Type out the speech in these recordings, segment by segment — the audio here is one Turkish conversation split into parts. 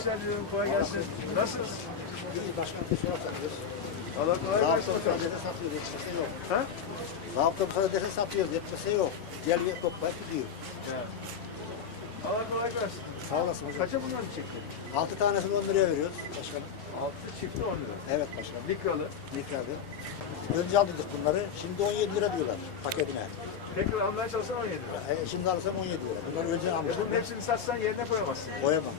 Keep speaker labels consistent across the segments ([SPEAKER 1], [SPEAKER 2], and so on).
[SPEAKER 1] işler diliyorum. Kolay gelsin. Nasılsınız?
[SPEAKER 2] İyi başkanım, kusura satıyoruz.
[SPEAKER 1] Allah kolay gelsin.
[SPEAKER 2] Zabıta müsaadele satıyoruz, yetmese yok.
[SPEAKER 1] Ha?
[SPEAKER 2] Zabıta müsaadele satıyoruz, yetmese yok. Geliyor toplayıp gidiyor.
[SPEAKER 1] Ya. Allah kolay gelsin.
[SPEAKER 2] Sağ olasın hocam.
[SPEAKER 1] Kaça bunları çektin?
[SPEAKER 2] 6 tanesini 10 liraya veriyoruz başkanım.
[SPEAKER 1] 6 çifti 10 lira.
[SPEAKER 2] Evet başkanım.
[SPEAKER 1] Likralı.
[SPEAKER 2] Likrada. Önce aldık bunları, şimdi 17 lira diyorlar paketine.
[SPEAKER 1] Tekrar almaya çalışsan 17 lira.
[SPEAKER 2] Şimdi alırsam 17 lira. Bunları önce almıştım.
[SPEAKER 1] Bunun hepsini satsan yerine koyamazsın.
[SPEAKER 2] Koyamam.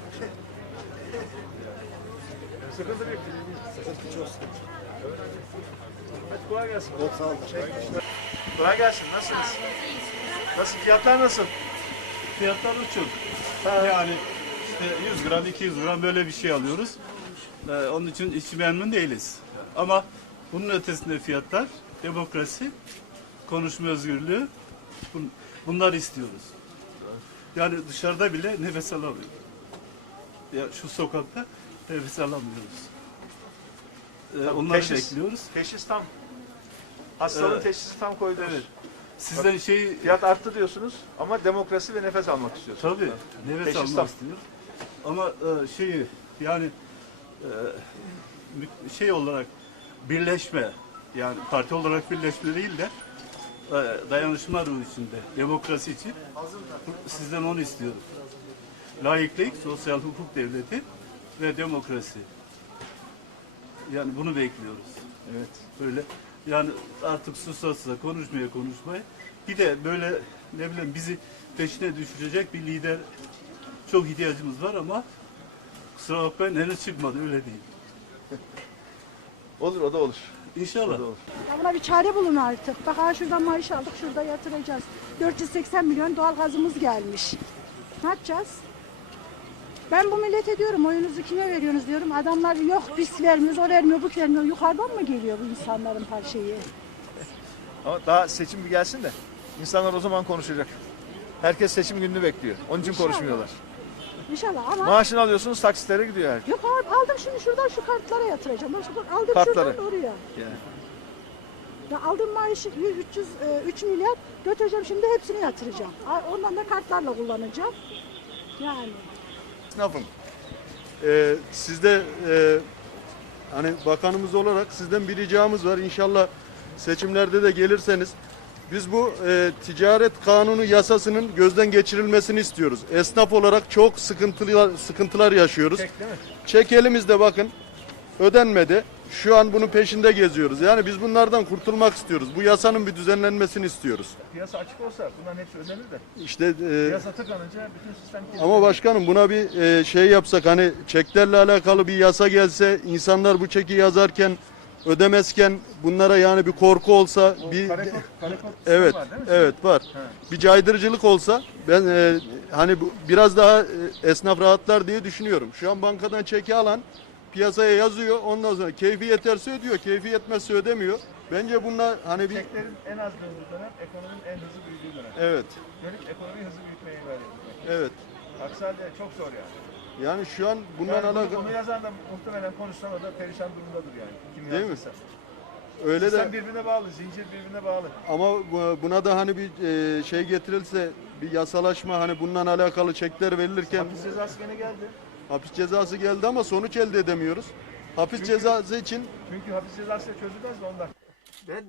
[SPEAKER 1] Sıkıntı büyük.
[SPEAKER 2] Sıkıntı çok sıkıntı.
[SPEAKER 1] Hadi kolay gelsin.
[SPEAKER 2] Çok sağ olun başkanım.
[SPEAKER 1] Kolay gelsin. Nasılsınız? Nasıl? Fiyatlar nasıl?
[SPEAKER 3] Fiyatlar uçuk. Yani işte 100 gram, 200 gram böyle bir şey alıyoruz. Onun için hiç memnun değiliz. Ama bunun ötesinde fiyatlar, demokrasi, konuşma özgürlüğü, bunlar istiyoruz. Yani dışarıda bile nefes alamıyoruz. Ya şu sokakta nefes alamıyoruz. Onları bekliyoruz.
[SPEAKER 1] Teşhis tam. Hastalığın
[SPEAKER 3] Evet.
[SPEAKER 1] teşhisi tam koydunuz.
[SPEAKER 3] Evet. Sizden
[SPEAKER 1] Fiyat arttı diyorsunuz ama demokrasi ve nefes almak istiyorsunuz.
[SPEAKER 3] tabii nefes
[SPEAKER 1] Teşhis
[SPEAKER 3] almak
[SPEAKER 1] tam.
[SPEAKER 3] istiyor. Ama yani şey olarak birleşme, yani parti olarak birleşme değil de dayanışma ruhu içinde, demokrasi için sizden onu istiyorum. Laiklik, sosyal hukuk devleti ve demokrasi. Yani bunu bekliyoruz.
[SPEAKER 1] Evet.
[SPEAKER 3] Böyle yani artık susa konuşmaya. Bir de böyle ne bileyim bizi peşine düşürecek bir lider çok ihtiyacımız var ama kusura bakmayın henüz çıkmadı öyle değil.
[SPEAKER 1] Olur, o da olur.
[SPEAKER 3] İnşallah.
[SPEAKER 1] O da olur.
[SPEAKER 4] Ya buna bir çare bulun artık. Bak ha şuradan maaş aldık, şurada yatıracağız. 480 milyon doğal gazımız gelmiş. Ne yapacağız? Ben bu millete diyorum, oyunuzu kime veriyorsunuz diyorum. Adamlar yok biz vermiyoruz, o vermiyor, bu vermiyor. Yukarıdan mı geliyor bu insanların her şeyi?
[SPEAKER 1] Ama daha seçim bir gelsin de insanlar o zaman konuşacak. Herkes seçim gününü bekliyor. Onun için
[SPEAKER 4] İnşallah.
[SPEAKER 1] konuşmuyorlar.
[SPEAKER 4] İnşallah ama...
[SPEAKER 1] Maaşını alıyorsunuz, taksitlere gidiyor herkes.
[SPEAKER 4] Yok abi aldım şimdi şuradan şu kartlara yatıracağım. Bak aldım
[SPEAKER 1] Kartlara.
[SPEAKER 4] şuradan oraya.
[SPEAKER 1] Yani.
[SPEAKER 4] Ya aldığım maaşı 3 milyar götüreceğim şimdi hepsini yatıracağım. Ondan da kartlarla kullanacağım. Yani.
[SPEAKER 5] Esnafım. Siz de hani bakanımız olarak sizden bir ricamız var. İnşallah seçimlerde de gelirseniz biz bu ticaret kanunu yasasının gözden geçirilmesini istiyoruz. Esnaf olarak çok sıkıntılar yaşıyoruz.
[SPEAKER 1] Çek değil mi?
[SPEAKER 5] Çek elimizde bakın ödenmedi. Şu an bunun peşinde geziyoruz. Yani biz bunlardan kurtulmak istiyoruz. Bu yasanın bir düzenlenmesini istiyoruz.
[SPEAKER 1] Piyasa açık olsa bunların hepsi ödenir de.
[SPEAKER 5] İşte
[SPEAKER 1] Piyasa tıkanınca bütün sistem kilitlenir.
[SPEAKER 5] ama başkanım buna bir şey yapsak hani çeklerle alakalı bir yasa gelse insanlar bu çeki yazarken ödemezken bunlara yani bir korku olsa bir
[SPEAKER 1] Karekod sistemi
[SPEAKER 5] evet
[SPEAKER 1] var değil mi?
[SPEAKER 5] evet var.
[SPEAKER 1] Ha.
[SPEAKER 5] Bir caydırıcılık olsa ben hani biraz daha esnaf rahatlar diye düşünüyorum. Şu an bankadan çeki alan piyasaya yazıyor. Ondan sonra keyfi yeterse ödüyor. Keyfi yetmezse ödemiyor. Bence bunlar hani bir
[SPEAKER 1] Çeklerin en az döndüğü dönem ekonominin en hızlı büyüdüğü dönem.
[SPEAKER 5] evet
[SPEAKER 1] Dönüp ekonomiyi hızlı büyütmeye ilerledik.
[SPEAKER 5] evet.
[SPEAKER 1] Aksi halde çok zor yani.
[SPEAKER 5] Yani şu an bundan
[SPEAKER 1] Yani
[SPEAKER 5] alakalı
[SPEAKER 1] bunu yazan da muhtemelen konuşsan o da perişan durumdadır yani. Kim
[SPEAKER 5] Değil mi?
[SPEAKER 1] yazdıysa.
[SPEAKER 5] öyle
[SPEAKER 1] Sistem
[SPEAKER 5] de
[SPEAKER 1] birbirine bağlı, zincir birbirine bağlı.
[SPEAKER 5] ama buna da hani bir şey getirilse bir yasalaşma hani bundan alakalı çekler verilirken
[SPEAKER 1] Hapis cezası gene geldi.
[SPEAKER 5] hapis cezası geldi ama sonuç elde edemiyoruz. Hapis cezası için
[SPEAKER 1] Çünkü hapis cezası da çözülmez de ondan.
[SPEAKER 6] Ben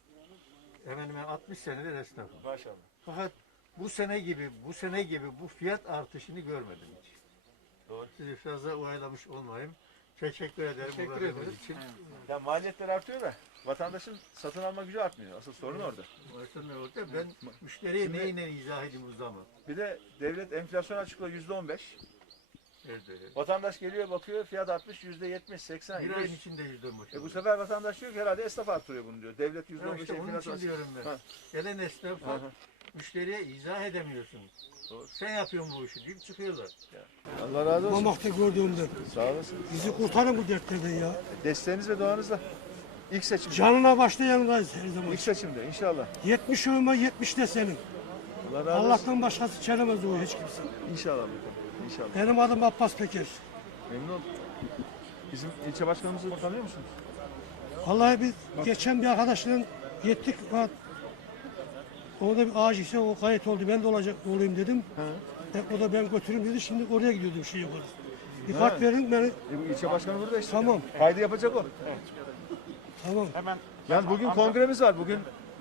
[SPEAKER 6] hemen hemen 60 senedir esnafım.
[SPEAKER 1] Maşallah.
[SPEAKER 6] Fakat bu sene gibi bu fiyat artışını görmedim hiç.
[SPEAKER 1] Doğru.
[SPEAKER 6] Sizi fazla oyalamış olmayayım. Teşekkür ederim.
[SPEAKER 1] Teşekkür
[SPEAKER 6] uğradığınız
[SPEAKER 1] ederiz.
[SPEAKER 6] için.
[SPEAKER 1] Ya maliyetler artıyor da vatandaşın satın alma gücü artmıyor. Asıl sorun orada.
[SPEAKER 6] Oysa ne oldu? Ben müşteriye neyle izah edeyim bu zamı?
[SPEAKER 1] Bir de devlet enflasyon açıklıyor %15.
[SPEAKER 6] Evet, evet.
[SPEAKER 1] Vatandaş geliyor bakıyor fiyat artmış %70, 80,
[SPEAKER 6] Bir ayın
[SPEAKER 1] 100.
[SPEAKER 6] içinde %10
[SPEAKER 1] Bu sefer vatandaş diyor ki herhalde esnaf artırıyor bunu diyor. Devlet %15
[SPEAKER 6] işte onun
[SPEAKER 1] enflasyon
[SPEAKER 6] için diyorum ben.
[SPEAKER 1] Ha.
[SPEAKER 6] Gelen esnafa
[SPEAKER 1] Aha.
[SPEAKER 6] müşteriye izah edemiyorsun.
[SPEAKER 1] Doğru.
[SPEAKER 6] Sen yapıyorsun bu işi deyip çıkıyorlar.
[SPEAKER 1] Allah razı olsun.
[SPEAKER 7] Mamak'ta gördüğümde.
[SPEAKER 1] Sağ olasın.
[SPEAKER 7] Bizi kurtarın bu dertlerden ya.
[SPEAKER 1] Desteğiniz ve duanızla. İlk seçimde.
[SPEAKER 7] Canına başla yanındayız her zaman.
[SPEAKER 1] İlk seçimde inşallah.
[SPEAKER 7] 70 olma 70 de senin.
[SPEAKER 1] Allah razı olsun.
[SPEAKER 7] Allah'tan başkası çelemez o hiç kimse.
[SPEAKER 1] İnşallah bakalım. İnşallah.
[SPEAKER 7] Benim adım Abbas Peker.
[SPEAKER 1] Memnun oldum. Bizim ilçe başkanımızı tanıyor musunuz?
[SPEAKER 7] Vallahi biz geçen bir arkadaşla gittik. Orada bir ağaç ise o kayıt oldu. Ben de olayım dedim. O da ben götürürüm dedi. Şimdi oraya gidiyordum şey yaparız. Bir kart verin beni.
[SPEAKER 1] Bu ilçe başkanı burada işte.
[SPEAKER 7] Tamam.
[SPEAKER 1] Kaydı yapacak o.
[SPEAKER 7] Tamam.
[SPEAKER 1] Yani bugün kongremiz var. Bugün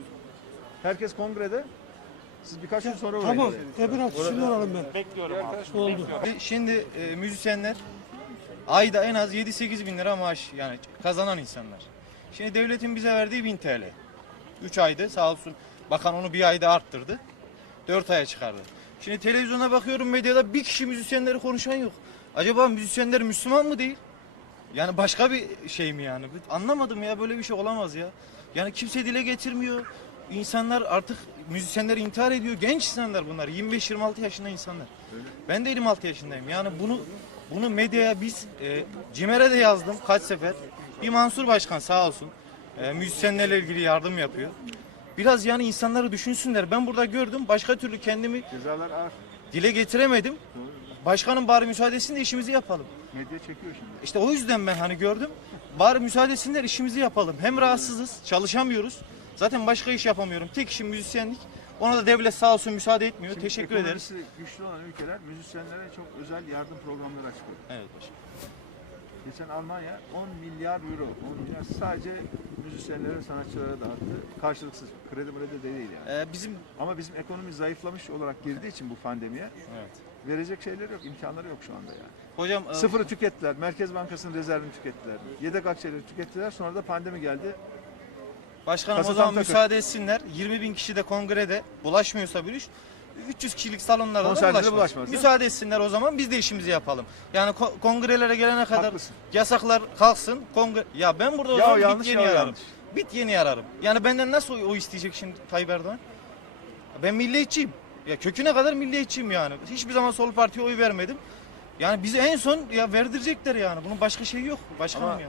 [SPEAKER 1] herkes kongrede. Siz birkaç gün sonra uğrayın.
[SPEAKER 7] Tamam. Biraz şimdi alalım ben. Oldu.
[SPEAKER 8] Şimdi müzisyenler ayda en az 7-8 bin lira maaş yani kazanan insanlar. Şimdi devletin bize verdiği 1000 TL. 3 aydı sağ olsun. Bakan onu bir ayda arttırdı. 4 aya çıkardı. Şimdi televizyona bakıyorum, medyada bir kişi müzisyenleri konuşan yok. Acaba müzisyenler Müslüman mı değil? Yani başka bir şey mi yani? Anlamadım ya, böyle bir şey olamaz ya. Yani kimse dile getirmiyor. İnsanlar artık, müzisyenler intihar ediyor. Genç insanlar bunlar. 25-26 yaşında insanlar. Ben de 26 yaşındayım. Yani bunu medyaya biz CİMER'e de yazdım kaç sefer. Bir Mansur Başkan sağ olsun müzisyenlerle ilgili yardım yapıyor. Biraz yani insanları düşünsünler. Ben burada gördüm. Başka türlü kendimi
[SPEAKER 1] Cezalar ağır.
[SPEAKER 8] dile getiremedim. Başkanım bari müsaade etsin de işimizi yapalım.
[SPEAKER 1] Medya çekiyor şimdi.
[SPEAKER 8] İşte o yüzden ben hani gördüm. Bari müsaade etsinler, işimizi yapalım. Hem rahatsızız, çalışamıyoruz. Zaten başka iş yapamıyorum. Tek işim müzisyenlik. Ona da devlet sağ olsun müsaade etmiyor.
[SPEAKER 1] Şimdi
[SPEAKER 8] Teşekkür ederiz.
[SPEAKER 1] ekonomisi güçlü olan ülkeler müzisyenlere çok özel yardım programları açıyor.
[SPEAKER 8] Evet başkanım.
[SPEAKER 1] Geçen Almanya 10 milyar euro, 10 milyar sadece müzisyenlere, sanatçılara dağıttı. Karşılıksız, kredi de değil yani.
[SPEAKER 8] Bizim
[SPEAKER 1] Ama bizim ekonomi zayıflamış olarak girdiği için bu pandemiye
[SPEAKER 8] evet.
[SPEAKER 1] verecek şeyleri yok, imkanları yok şu anda yani.
[SPEAKER 8] Hocam
[SPEAKER 1] Sıfırı tükettiler, Merkez Bankası'nın rezervini tükettiler. Yedek akçeleri tükettiler, sonra da pandemi geldi.
[SPEAKER 8] başkanım
[SPEAKER 1] Kasa
[SPEAKER 8] o zaman
[SPEAKER 1] tam takır.
[SPEAKER 8] müsaade etsinler. 20 bin kişi de kongrede bulaşmıyorsa bir iş, 300 kişilik salonlarda da
[SPEAKER 1] Konserlere
[SPEAKER 8] bulaşmaz.
[SPEAKER 1] bulaşmaz, değil mi?
[SPEAKER 8] Müsaade etsinler o zaman, biz de işimizi yapalım. Yani kongrelere gelene kadar
[SPEAKER 1] Haklısın.
[SPEAKER 8] yasaklar kalksın. Ya ben burada o
[SPEAKER 1] Ya
[SPEAKER 8] zaman
[SPEAKER 1] yanlış
[SPEAKER 8] bit yeni
[SPEAKER 1] ya
[SPEAKER 8] ararım.
[SPEAKER 1] yanlış.
[SPEAKER 8] Bit yeni ararım. Yani benden nasıl o isteyecek şimdi Tayyip Erdoğan? Ben milliyetçiyim. Ya köküne kadar milliyetçiyim yani. Hiçbir zaman sol partiye oy vermedim. Yani bizi en son ya verdirecekler yani. Bunun başka şeyi yok başkanım
[SPEAKER 1] Ama-
[SPEAKER 8] ya.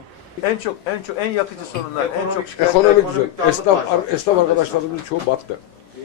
[SPEAKER 1] En yakıcı sorunlar, en çok şikayetler.
[SPEAKER 9] Ekonomi güzel. Esnaf arkadaşlarımızın çoğu battı.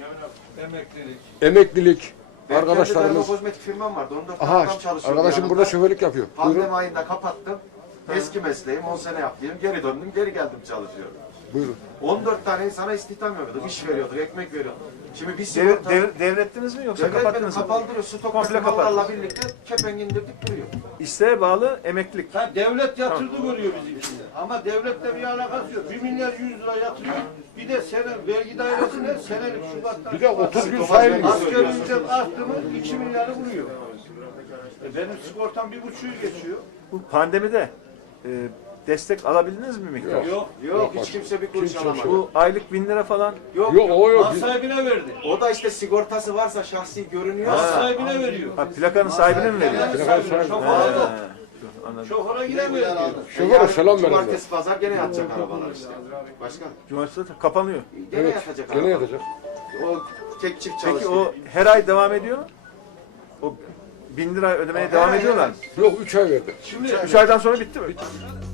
[SPEAKER 9] Emeklilik. Arkadaşlarımız.
[SPEAKER 2] Kozmetik firmam vardı. Onda
[SPEAKER 9] Aha
[SPEAKER 2] adam çalışıyordu
[SPEAKER 9] arkadaşım
[SPEAKER 2] yanımda.
[SPEAKER 9] burada şoförlük yapıyor. Buyurun.
[SPEAKER 2] Pandemi ayında kapattım. Eski mesleğim 10 sene yaptım. Geri döndüm, geri geldim çalışıyorum.
[SPEAKER 9] Buyurun.
[SPEAKER 2] 14 tane insana istihdam yapıyorduk. İş veriyorduk, ekmek veriyorduk. Şimdi bir sigorta...
[SPEAKER 1] Devrettiniz mi yoksa
[SPEAKER 2] Devlet
[SPEAKER 1] kapattınız
[SPEAKER 2] beni
[SPEAKER 1] mı?
[SPEAKER 2] kapaldırıyor.
[SPEAKER 1] Komple
[SPEAKER 2] Stoktaki mallarla
[SPEAKER 1] kapattınız.
[SPEAKER 2] birlikte kepenk indirdik duruyor.
[SPEAKER 1] İsteğe bağlı emeklilik.
[SPEAKER 10] Devlet yatırdı görüyor bizimkinde. Ama devletle bir alakası yok. 1 milyar 100 lira yatırıyor. Bir de vergi dairesine senelik Şubat'tan.
[SPEAKER 9] Bir de 30 gün sayılmıyor.
[SPEAKER 10] Asgari ücret arttı mı 2 milyarı buluyor. Benim sigortam 1,5'ü geçiyor.
[SPEAKER 1] Bu pandemide destek alabildiniz mi miktar?
[SPEAKER 2] Yok, hiç kimse bir kuruş alamadı.
[SPEAKER 1] Bu aylık 1000 lira falan.
[SPEAKER 9] Yok o yok.
[SPEAKER 10] Mal sahibine verdi.
[SPEAKER 2] O da işte sigortası varsa şahsi görünüyor.
[SPEAKER 10] Mal sahibine veriyor.
[SPEAKER 1] Ha, plakanın sahibine mi veriyor?
[SPEAKER 10] Şoföre de.
[SPEAKER 1] Anladım.
[SPEAKER 10] Şoföre giremiyor.
[SPEAKER 9] Şoföre selam verin.
[SPEAKER 2] Cumartesi pazar gene yatacak arabalar işte. Başkan.
[SPEAKER 1] Cumartesi de kapanıyor.
[SPEAKER 2] Gene
[SPEAKER 9] Evet.
[SPEAKER 2] yatacak
[SPEAKER 9] Gene
[SPEAKER 2] arabalar.
[SPEAKER 9] yatacak.
[SPEAKER 2] O tek çift
[SPEAKER 1] Peki
[SPEAKER 2] çalışıyor.
[SPEAKER 1] o her ay devam ediyor mu? O 1000 lira ödemeye devam ediyorlar mı?
[SPEAKER 9] Yok 3 ay verdi.
[SPEAKER 1] 3 aydan sonra bitti mi?